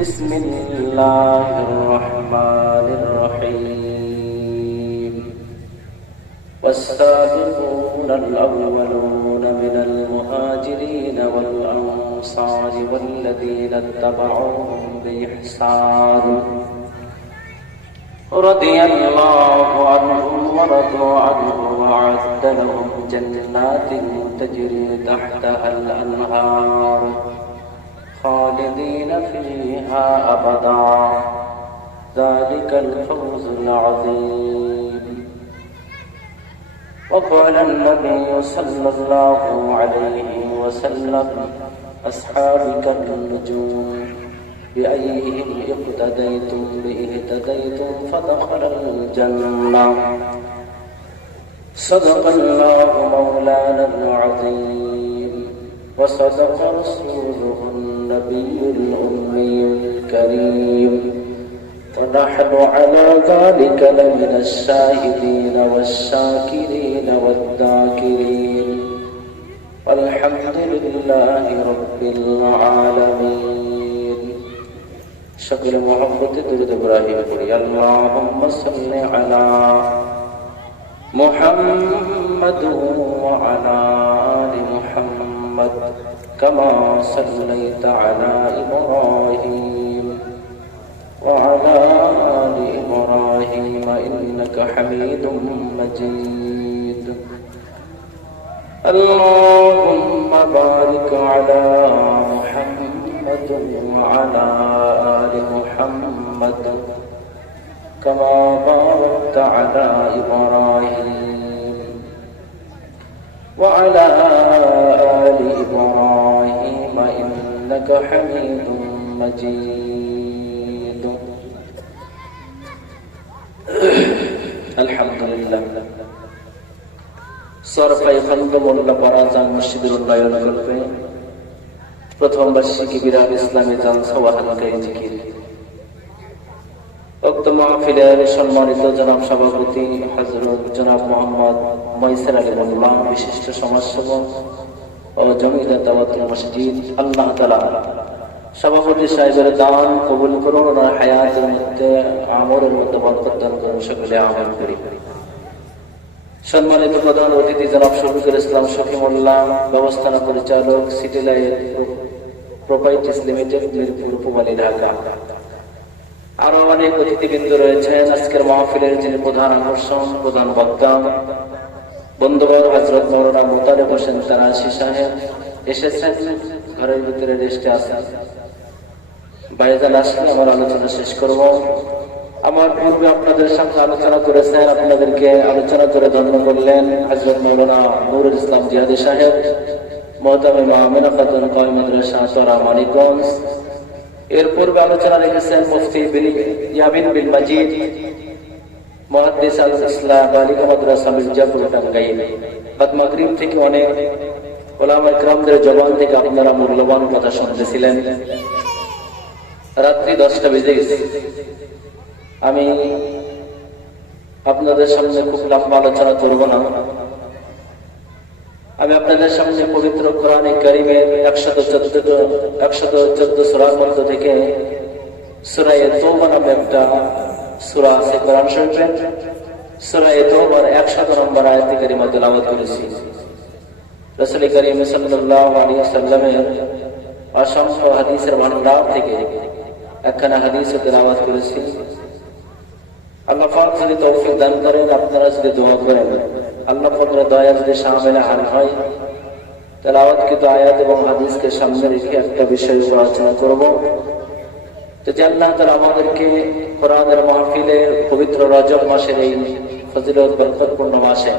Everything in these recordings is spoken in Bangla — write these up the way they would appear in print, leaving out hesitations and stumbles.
بسم الله الرحمن الرحيم والسابقون الأولون من المهاجرين والأنصار والذين اتبعوهم بإحسان رضي الله عنهم ورضوا عنه وأعد لهم جنات تجري تحتها الأنهار خالدين فيها أبدا ذلك الفوز العظيم. وقال النبي صلى الله عليه وسلم أصحابي كالنجوم بأيهم اقتديتم به اهتديتم فدخل الجنة. صدق الله مولانا العظيم وصدق رسوله النبي الأمي الكريم ونحن على ذلك لمن الشاهدين والشاكرين والذاكرين والحمد لله رب العالمين. شكر محبت درود إبراهيم قولي اللهم صل على محمد وعلى آل محمد كما صليت على إبراهيم وعلى آل إبراهيم إنك حميد مجيد. اللهم بارك على محمد وعلى آل محمد كما باركت على إبراهيم وعلى آل إبراهيم إنك حميد مجيد. الحمد لله. সরফাই খন্দমুল্লাহ পারাজান মসজিদের উন্নয়ন কল্পে প্রথম বার্ষিকী বিরাট ইসলামী জালসা ওয়া হালকায়ে জিকির উক্ত মাহফিলের সম্মানিত জনাব সভাপতি হযরত জনাব মোহাম্মদ ময়সার আলী মোল্লা, বিশিষ্ট সমাজসেবক ও জমিয়ত দাওয়াতুল মসজিদ, আল্লাহ তাআলা সভাপতি সাহেবের দান কবুল করুন, ওনার হায়াতের মধ্যে আমলের মধ্যে বরকত দান করুন, সকলে আমিন করি। সম্মানিত প্রধান অতিথি জনাব শফিকুল ইসলাম শফি মোল্লা, ব্যবস্থাপনা পরিচালক City Light Proprietors Limited, Mirpur Pubali, Dhaka. আরো অনেক অতিথিবৃন্দ রয়েছেন। আজকের মাহফিলের যিনি প্রধান আকর্ষণ, প্রধান বক্তা, বন্ধুবর হযরত মাওলানা মুতালেব হোসেন তারাশি সাহেব এসেছেন, ঘরের ভিতরে রেস্টে আছেন। বাইরে আসলে আমার আলোচনা শেষ করব। আমার পূর্বে আপনাদের সামনে আলোচনা করেছেন, আপনাদেরকে আলোচনা করে ধন্য করলেন হযরত মাওলানা নুরুল ইসলাম জিহাদি সাহেব, মুহতামিমা আমিনা খাতুন কওমি মাদ্রাসা তোরা মানিকগঞ্জ। এর পূর্বে আলোচনা রেখেছেন মুফতি ইয়ামিন বিন মাজিদ, মুহাদ্দিস আল ইসলাম বালিকা মাদ্রাসা মির্জাপুর টাঙ্গাইল। বাদ মাগরিব থেকে অনেক উলামা ইকরামদের জবান থেকে আপনারা মূল্যবান কথা শুনতেছিলেন। রাত্রি 10টা বেজে গেছে। আমি আপনাদের সামনে খুব লম্বা আলোচনা করব না। আমি আপনাদের সামনে পবিত্র কোরআনে কারীমের 114 সূরার মধ্য থেকে সূরা তাওবা নামে একটা সূরা আছে কোরআন শরীফের। সূরা তাওবার 100 নম্বর আয়াত কারীমা তেলাওয়াত করেছি। রাসূল কারীম সাল্লাল্লাহু আলাইহি ওয়াসাল্লামের অসংখ্য হাদিসের ভান্ডার থেকে একখানা হাদিস তেলাওয়াত করেছি। আল্লাহ পাক যদি তৌফিক দান করেন, আপনারা যদি দোয়া করেন, আল্লাহ পাকের দয়া যদি শামিল হাল হয়, তেলাওয়াতকৃত আয়াত এবং হাদিসকে সামনে রেখে একটা বিষয় উপর আলোচনা করব। তো যে আল্লাহ তাআলা আমাদেরকে কোরআনের মাহফিলে পবিত্র রজব মাসের এই ফজিলত বরকতপূর্ণ মাসে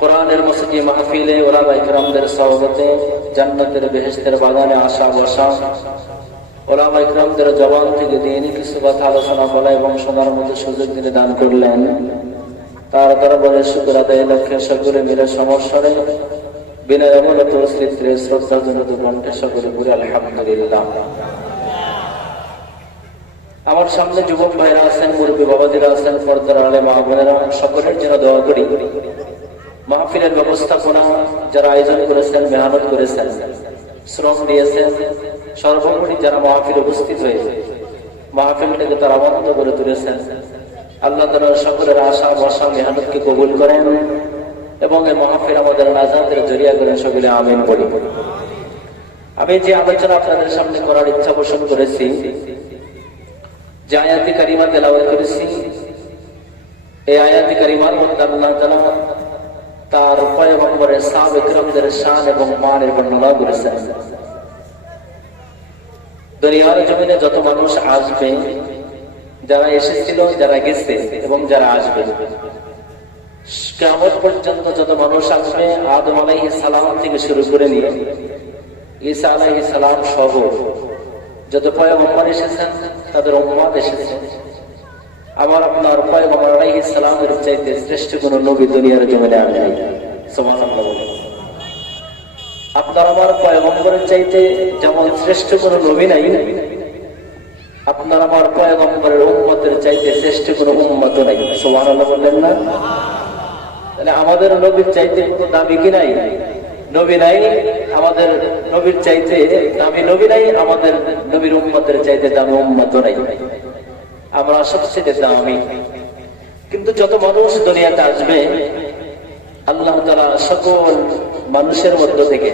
কোরআনের মসজিদে মাহফিলে উলামা ইকরামদের সওবতে জান্নাতের বেহেশতের বাগানে আসা বসা, উলামা ইকরামদের জবান থেকে দ্বীনি কিছু কথা আলোচনা করা এবং শোনার মতো সুযোগ দিনে দান করলেন। তার দরবারে শুকর আদায়ের লক্ষ্যে সকলে মিলে সমস্বরে বিনয় অবনত চিত্রে শ্রদ্ধাজনিত কণ্ঠে সকলে বলি আলহামদুলিল্লাহ। আমার সামনে যুবক ভাইরা আছেন, মুরব্বী বাবাজিরা আছেন, পর্দার আলে মা বোনেরা, সকলের জন্য দোয়া করি। মাহফিলের ব্যবস্থাপনা যারা আয়োজন করেছেন, মেহনত করেছেন, শ্রম দিয়েছেন, সর্বোপরি যারা মাহফিলে উপস্থিত হয়েছে মাহফিলটাকে তারা বন্ধ করে তুলেছেন। আল্লাহ তাআলা সকলের আশা ভরসা মেহনতকে কবুল করেন এবং এই মাহফিল আমাদের নাজাতের জরিয়া করেন, সকলে আমিন বলি। আমি যে আলোচনা আপনাদের সামনে করার ইচ্ছা পোষণ করেছি, যে আয়াতি কারিমা তেলাওয়াত করেছি, এই আয়াতি কারিমার মধ্যে আল্লাহ তাআলা তার পয়গম্বরের সাহাবা ইকরামদের শান এবং মানের বর্ণনা করেছেন। দুনিয়ার জমিনে যত মানুষ আসবে, যারা এসেছিল, যারা গেছে এবং যারা আসবে, কিয়ামত পর্যন্ত যত মানুষ আসবে, আদম আলাইহিস সালাম থেকে শুরু করে নিয়ে ঈসা আলাইহিস সালাম সহ যত পয়গম্বর এসেছেন, তাদের উম্মত এসেছে। আমার আপনার পয়গম্বর আলাইহিস সালামের চাইতে শ্রেষ্ঠ কোন নবী দুনিয়ার জমিনে আর নেই। সুবহানাল্লাহ। আপনার আমার পয়গম্বরের চাইতে যেমন শ্রেষ্ঠ কোন নবী নাই, আপনার আমার পয়গম্বরের উম্মতের চাইতে শ্রেষ্ঠ কোন উম্মত নাই। সুবহানাল্লাহ বললেন না? তাহলে আমাদের নবীর চাইতে কোনো দামি কি নাই? নবী নাই। আমাদের নবীর চাইতে দামি নবী নাই, আমাদের নবীর উম্মতের চাইতে দামি উম্মত নাই। আমরা সবচেয়ে দামি। কিন্তু যত মানুষ দুনিয়াতে আসবে, আল্লাহ তাআলা সকল মানুষের মধ্য থেকে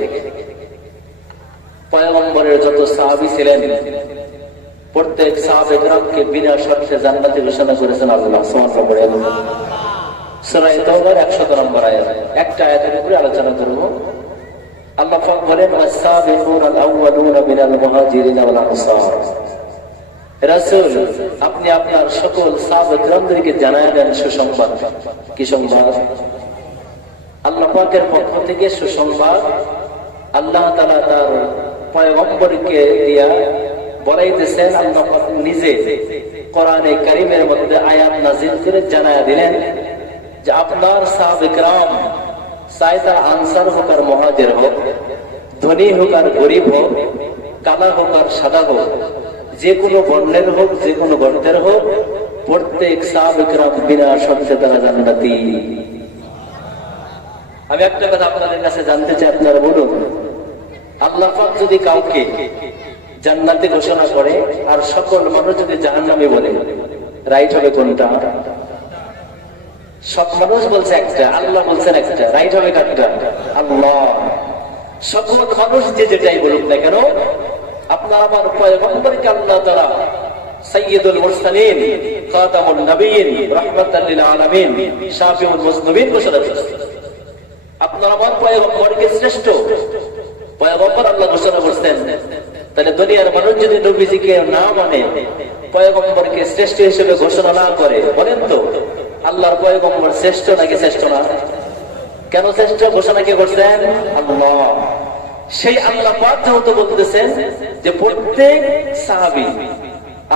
পয়গম্বরের যত সাহাবী ছিলেন, প্রত্যেক সাহাবা ইকরামকে বিনা শর্তে জান্নাতি ঘোষণা করেছেন আল্লাহ। সুবহানাল্লাহ। সূরা তাওবার 100 নম্বর আয়াত। একটা আয়াতের উপরে আলোচনা করব। আল্লাহ পাক বলেন, ওয়াস-সাবিকুনা আল-আউওয়ালুনা মিনাল মুহাজিরিন ওয়াল আনসার। রাসূল, আপনি আপনার সকল সাহাবা ইকরামদেরকে জানায় দেন সুসংবাদ। কি সংবাদ? আল্লাহ পাকের পক্ষ থেকে সুসংবাদ। আল্লাহ তাআলা তার পয়গম্বরকে দিয়া বলাইতেছেন। আল্লাহ পাক নিজে কোরআনে কারীমের মধ্যে আয়াত নাযিল করে জানায় দিলেন যে আপনার সাহাবা ইকরাম, চাই তারা আনসার হোক আর মুহাজির হোক, ধনী হোক আর গরিব হোক, কালা হোক আর সাদা হোক, যে কোনো বর্ণের হোক, যে কোনো গর্তের হোক, প্রত্যেক সাহাবা ইকরাম বিনা শর্তে তারা জান্নাতি। আমি একটা কথা আপনাদের কাছে জানতে চাই, আপনারা বলুন, আল্লাহ পাক যদি কাউকে জান্নাতি ঘোষণা করে আর সকল মানুষ যদি জাহান্নামী বলে, রাইট হবে কোনটা? সব মানুষ বলছে একটা, আল্লাহ বলছেন একটা, রাইট হবে কারটা? আল্লাহ। সকল মানুষ যে যেটাই বলুক না কেন, আপনার আমার পয়গম্বরকে আল্লাহ তাআলা সাইয়্যিদুল মুরসালিন, খাতামুন নবিয়্যিন, রাহমাতাল লিল আলামিন, শাফিউল মুজনিবিন ঘোষণা করেছেন। আপনার আমার পয়গম্বরকে শ্রেষ্ঠ পয়গম্বর আল্লাহ ঘোষণা করছেন। তাহলে দুনিয়ার মানুষ যদি নবীজিকে না মানে, পয়গম্বরকে শ্রেষ্ঠ হিসেবে ঘোষণা না করে, বলেন তো আল্লাহর পয়গম্বর শ্রেষ্ঠ নাকি শ্রেষ্ঠ না? কেন শ্রেষ্ঠ ঘোষণা কে করছেন? আল্লাহ। সেই আল্লাহ পাক যেহেতু বলতেছেন যে প্রত্যেক সাহাবী,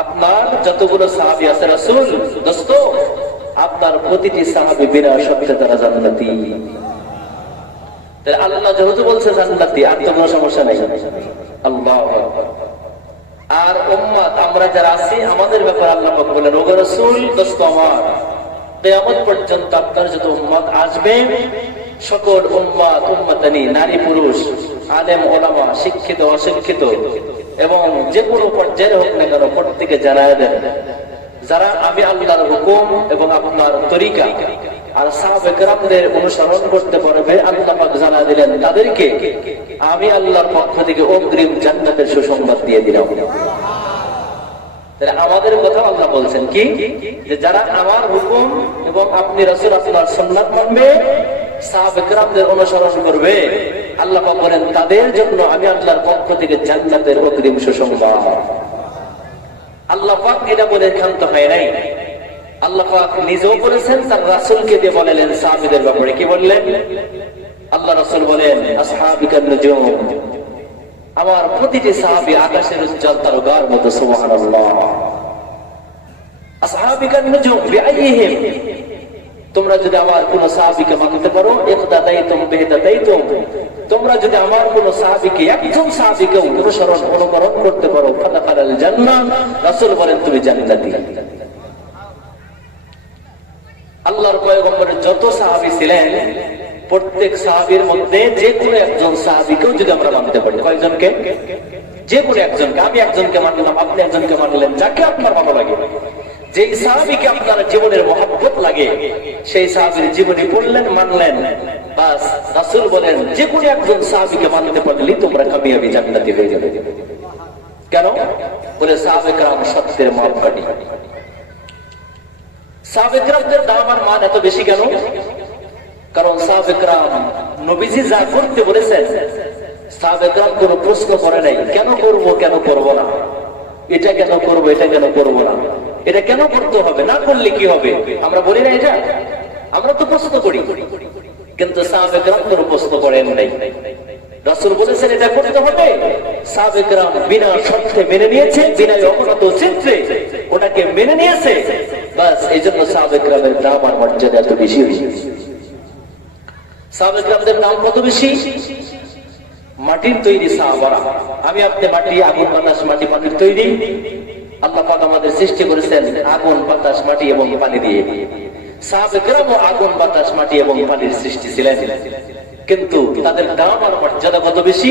আপনার যতগুলো সাহাবী আছে রাসূল, দোস্ত, আপনার প্রতিটি সাহাবী বিনা শর্তে তারা জান্নাতি। তাহলে আল্লাহ যেহেতু বলছে জান্নাতি, আর তো কোনো সমস্যা নাই। আল্লাহু আকবার। আর উম্মত আমরা যারা আছি, আমাদের ব্যাপারে আল্লাহ পাক বলেন, ওগো রাসূল, দোস্ত আমার, কিয়ামত পর্যন্ত আপনার যত উম্মত আসবে, সকল উম্মত, উম্মতানি, নারী পুরুষ, আলেম ওলামা, শিক্ষিত অশিক্ষিত এবং যে কোনো পর্যায়ে হোক না কেন, প্রত্যেকে জানায় দেন, যারা আমি আল্লাহর হুকুম এবং আপনার তরিকা আর সাহাবা ইকরামদের অনুসরণ করতে পারবে, আল্লাহ পাক জানায় দিলেন, তাদেরকে আমি আল্লাহর পক্ষ থেকে অগ্রিম জান্নাতের সুসংবাদ দিয়ে দিলাম। আমাদের কথা আল্লাহ বলছেন কি, যে যারা আমার হুকুম এবং আপনি রাসূল আপনার সুন্নাত মানবে, সাহাবা ইকরামদের অনুসরণ করবে, আল্লাহ পাক বলেন তাদের জন্য আমি আল্লাহর পক্ষ থেকে জান্নাতের অগ্রিম সুসংবাদ। আল্লাহ পাক এটা বলে ক্ষান্ত হয় নাই। আল্লাহ পাক নিজেও বলেছেন, তার রাসূলকে দিয়ে বলেলেন সাহাবীদের ব্যাপারে। কি বললেন? আল্লাহ রাসূল বলেন, আসহাবিকান নুজুম, আমার প্রতিটি সাহাবী আকাশের উজ্জ্বল তারকার মতো। সুবহানাল্লাহ। আসহাবিকান নুজুম বিআইহিম, তোমরা যদি আমার কোন সাহাবীকে মানতে পারো, ইকতাদাইতুম বিহিদাতাইতুম, তোমরা যদি আমার কোন সাহাবীকে, একজন সাহাবীকে অনুসরণ অনুকরণ করতে পারো, ফাদাখালাল জান্নাহ, রাসূল বলেন তুমি জান্নাতি। আল্লাহর পয়গম্বরের যত সাহাবী ছিলেন, প্রত্যেক সাহাবীর মধ্যে যে কোনো একজন সাহাবীকেও যদি আমরা মানতে পারি, কয়জনকে? যে কোনো একজনকে। আমি একজনকে মানলাম, আপনি একজনকে মানলেন, যাকে আপনার ভালো লাগে, যেই সাহাবীকে আপনার জীবনের মহব্বত লাগে, সেই সাহাবীর জীবনী পড়লেন, মানলেন, বাস রাসূল বলেন যে কোনো একজন সাহাবীকে মানতে পারলেই তোমরা কামিয়াবি, জান্নাতি হয়ে যাবে। কেন? বলে সাহাবে কেরাম সত্যের মাপকাঠি। সাহাবে কেরামদের দাম আর মান এত বেশি কেন? কারণ সাহাবে কেরাম নবীজি যা করতে বলেছেন, সাহাবে কেরাম কোনো প্রশ্ন করে নাই, কেন করব, কেন করব না, এটা কেন করব, এটা কেন করব না, এটা কেন করতে হবে, না করলে কি হবে, আমরা বলি না এটা? আমরা তো প্রশ্ন করি, কিন্তু সাহাবে কেরাম কোনো প্রশ্ন করেন নাই। রাসূল বলেছেন এটা করতে হবে, সাহাবে কেরাম বিনা শর্তে মেনে নিয়েছে, বিনা অবনত চিত্রে ওটাকে মেনে নিয়েছে, বাস এই জন্য সাহাবে কেরামের দাম আর মর্যাদা এত বেশি হয়েছে। সাহাবে কেরামদের নাম কত বেশি? মাটির তৈরি সাহাবারা। আমি আপনি মাটি, আগুন, বাতাস, মাটি, পানির তৈরি। আল্লাহ পাক আমাদের সৃষ্টি করেছেন আগুন, বাতাস, মাটি এবং পানি দিয়ে। সাহাবে কেরামও আগুন, বাতাস, মাটি এবং পানির সৃষ্টি ছিলেন, কিন্তু তাদের দাম আর মর্যাদা কত বেশি?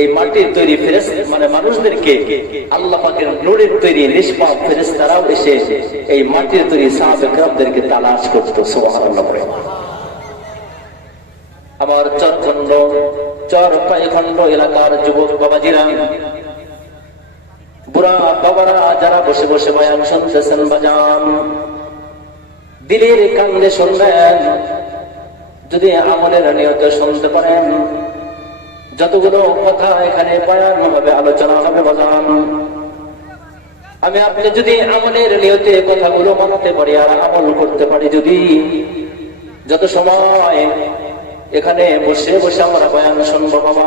এই মাটির তৈরি ফেরেশতা মানে মানুষদেরকে আল্লাহ পাকের নূরের তৈরি নিষ্পাপ ফেরেশতারাও এসে এই মাটির তৈরি সাহাবে কেরামদেরকে তালাশ করত। সুবহানাল্লাহ। আমার চরখণ্ড, চর পাইখণ্ড এলাকার যুবক বাবাজিরা, বুড়া বাবারা যারা বসে বসে বয়ান শুনতেছেন, বাজান দিলের কান্দে শুনবেন, যদি আমলের নিয়তে শুনতে পারেন, যতগুলো কথা এখানে বয়ান হবে, আলোচনা হবে, বাজান আমি আপনি যদি আমলের নিয়তে কথাগুলো মানতে পারি আর আমল করতে পারি, যদি যত সময় এখানে বসে বসে আমরা বয়ান শুনবো, বাবা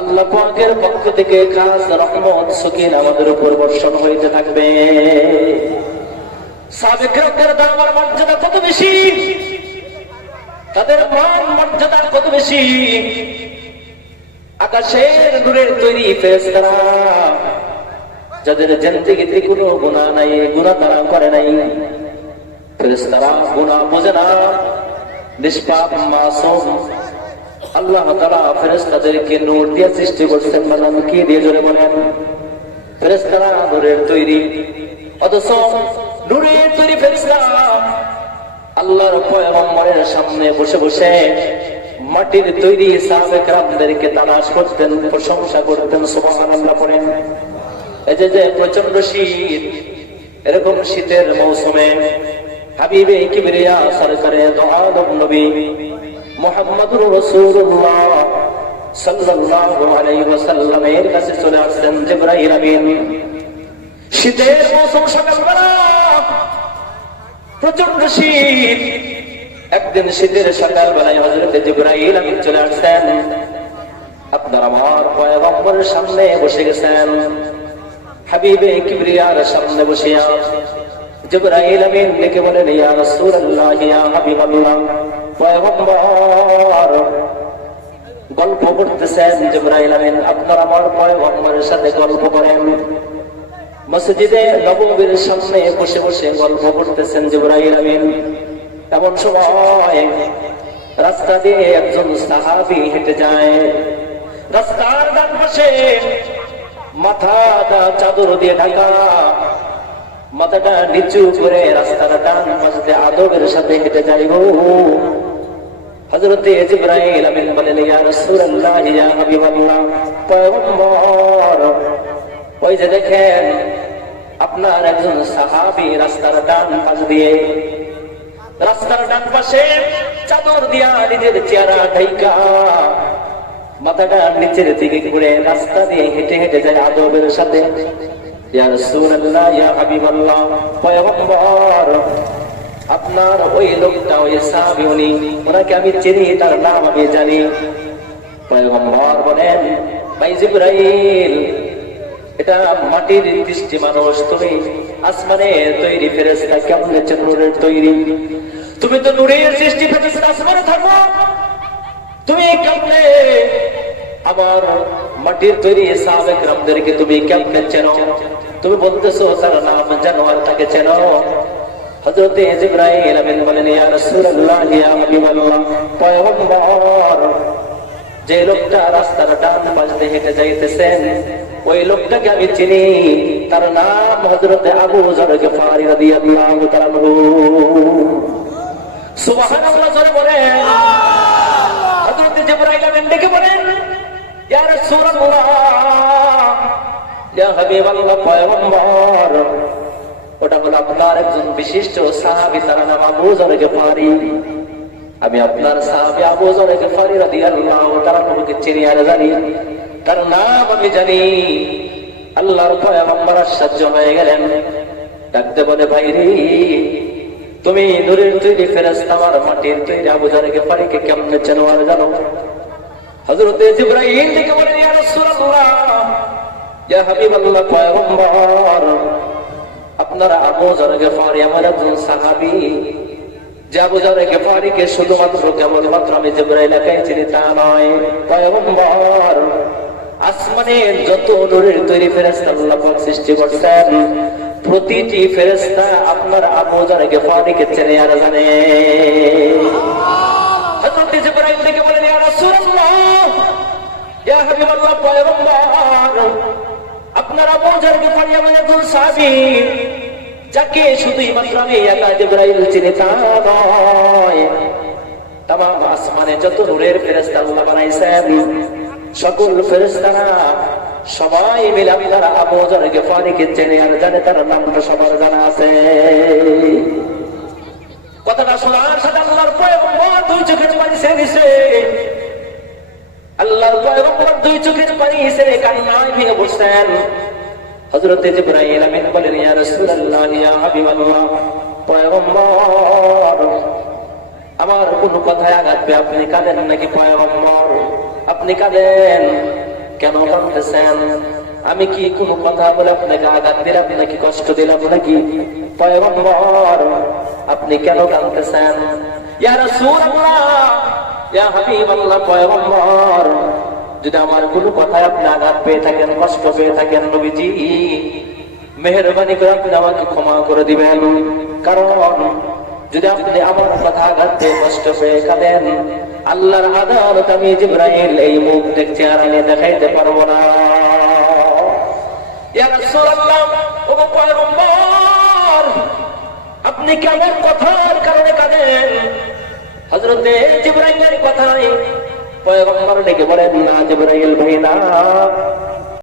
আল্লাহ পাকের পক্ষ থেকে খাস রহমত সকিন আমাদের উপর বর্ষণ হইতে থাকবে। সাহাবে কেরামদের দাম আর মর্যাদা কত বেশি, তাদের মান মর্যাদা কত বেশি। আকাশের নূরের তৈরি ফেরেশতারা, যাদের জিন্দেগিতে কোনো গুনাহ নাই, গুনাহ তারা করে নাই, ফেরেশতারা গুনাহ বোঝে না, নিষ্পাপ মাসুম। আল্লাহ তাআলা ফেরেশতাদেরকে নূর দিয়ে সৃষ্টি করেছেন, মানে কি দিয়ে জোরে বলেন? ফেরেশতারা নূরের তৈরি, অথচ নূরের তৈরি ফেরেশতা আল্লাহর পয়গম্বরের সামনে বসে বসে মাটির তৈরি সাহাবে কেরামদেরকে তালাশ করতেন, প্রশংসা করতেন। সুবহানাল্লাহ পড়েন। এই যে প্রচন্ড শীত, এরকম শীতের মৌসুমে হাবিবে কিবরিয়া সরকারে দো আলম নবী মুহাম্মদুর রাসূলুল্লাহ সাল্লাল্লাহু আলাইহি ওয়াসাল্লামের কাছে চলে আসেন জিবরাইল আমিন। শীতের মৌসুম, সকালবেলা প্রচন্ড শীত। একদিন শীতের সকালবেলায় হযরত জিবরাইল আমিন চলে আসেন, আপনার আমার পয়গম্বরের সামনে বসে গেছেন। হাবিবে কিবরিয়ার সামনে বসিয়া জিবরাইল আমিন ডেকে বলেন, ইয়া রাসূলুল্লাহ, ইয়া হাবিবাল্লাহ, পয়গম্বর। গল্প করতেছেন জিবরাইল আমিন, আপনার আমার পয়গম্বরের সাথে গল্প করেন। মসজিদে নববীর সামনে বসে বসে গল্প করতেছেন জিবরাইল আমিন। এমন সময় রাস্তা দিয়ে একজন সাহাবী হেঁটে যায়। রাস্তার ডান পাশে মাথাটা চাদর দিয়ে ঢাকা, মাথাটা নিচু করে রাস্তার ডান পাশে আদবের সাথে হেঁটে যায়। হযরতে জিবরাইল আমিন বলেন, ইয়া রাসূলুল্লাহ, ইয়া হাবিবাল্লাহ, পয়গম্বর, ওই যে দেখেন আপনার একজন সাহাবী রাস্তার ডান পাশ দিয়ে, রাস্তার ডান পাশে চাদর দিয়া নিজের চেহারা ঢাকা, মাথাটা নিচের দিকে ঘুরে রাস্তা দিয়ে হেঁটে হেঁটে যায় আদবের সাথে। ইয়া রাসূলুল্লাহ, ইয়া হাবিবাল্লাহ, পয়গম্বর, আপনার ওই লোকটা, ওই সাহাবী, ওনাকে আমি চিনি, তার নাম আমি জানি। পয়গম্বর বলেন, ভাই জিবরাইল, এটা মাটির সৃষ্টি মানুষ, তুমি আসমানের তৈরি ফেরেশতা, কেমনে নূরের তৈরি? তুমি তো নূরের সৃষ্টি ফেরেশতা, আসমানে থাকো, তুমি কেমনে আবার মাটির তৈরি সাহাবে কেরামদেরকে তুমি কেমনে চেনো? তুমি বলতেছো তার নাম জানো আর তাকে চেনো? হযরত জিবরাইল আমিন বলেন, ইয়া রাসূলুল্লাহ, ইয়া হাবিবাল্লাহ, পয়গম্বর, যে লোকটা রাস্তার ডান পাশ দিয়ে হেঁটে যাইতেছেন ওই লোকটাকে আমি চিনি, তার নাম হযরত আবু যর গিফারি রাদিয়াল্লাহু তাআলা আনহু। সুবহানাল্লাহ জোরে বলেন। হযরত জিবরাইল আমিন ডেকে বলেন, ইয়া রাসূলুল্লাহ, ইয়া হাবিবাল্লাহ, পয়গম্বর, ওটা হলো আপনার একজন বিশিষ্ট সাহাবী, তার নাম আবু যর গিফারি। আমি আপনার সাহাবী আবু যর গিফারি রাদিয়াল্লাহু তাআলা আনহুকে চিনি আর জানি, তার নাম আমি জানি। আল্লাহর পয়গম্বর আশ্চর্য হয়ে গেলেন, ডাকতে বলে, ভাই রে, তুমি নূরের তৈরি ফেরেশতা আমার মাটির তৈরি আবু যর গিফারিকে কেমনে চেনো আর জানো? হযরত জিবরাইল ডেকে বলেন, ইয়া রাসূলুল্লাহ, ইয়া হাবিবাল্লাহ, পয়গম্বর, আপনার আবু যর গিফারি আমার একজন সাহাবী। যে আবু যর গিফারিকে শুধুমাত্র কেবলমাত্র আমি জিবরাইল একাই চিনি তা নয়, পয়গম্বর, আসমানের যত নূরের তৈরি ফেরেশতা আল্লাহ পাক সৃষ্টি করেছেন প্রতিটি ফেরেশতা আপনার আবু যর গিফারিকে চেনে আর জানে। হযরত জিবরাইল ডেকে বলেন, ইয়া রাসূলুল্লাহ, ইয়া হাবিবাল্লাহ, পয়গম্বর, আপনার আবু যর গিফারি আমার একজন সাহাবী, যাকে শুধুই মাত্র আমি একা জিবরাইল চিনি তা নয়, তামাম আসমানে যত নূরের ফেরেশতা আল্লাহ বানাইছেন সকল ফেরেশতারা সবাই মিলে আপনার আবু যর গিফারিকে চেনে আর জানে, তার নামটা সবার জানা আছে। কথাটা শোনার সাথে আল্লাহর পয়গম্বর দুই চোখের পানি ছেড়ে দিছে। আল্লাহর পয়গম্বর দুই চোখের পানি ছেড়ে কান্নায় ভেঙে বসছেন। হযরত জিবরাইল আমিন বলেন, ইয়া রাসূলুল্লাহ, ইয়া হাবিবাল্লাহ, পয়গম্বর, আমার কোন কথায় আঘাত পেয়ে আপনি কাঁদেন নাকি? পয়গম্বর, আপনি কাঁদেন কেন? কাঁদতেছেন? আমি কি কোন কথা বলে আপনাকে আঘাত দিলাম নাকি কষ্ট দিলাম নাকি? পয়গম্বর, আপনি কেন কাঁদতেছেন? ইয়া রাসূলুল্লাহ, ইয়া হাবিবাল্লাহ, পয়গম্বর, যদি আমার কোনো কথায় আপনি আঘাত পেয়ে থাকেন, কষ্ট পেয়ে থাকেন, নবীজি মেহেরবানি করে আপনি আমাকে ক্ষমা করে দিবেন। কারণ যদি আপনি আমার কথা আঘাত পেয়ে কষ্ট পেয়ে কাঁদেন, আল্লাহর আদালত আমি জিবরাইল এই মুখ দেখতে আর আমি দেখাইতে পারবো না। ইয়া রাসূলুল্লাহ, ও পয়গম্বর, আপনি কি আমার কথার কারণে কাঁদেন? হযরতে জিবরাইলের কথায় পয়গম্বর ডেকে বলেন, না জিবরাইল ভাই, না,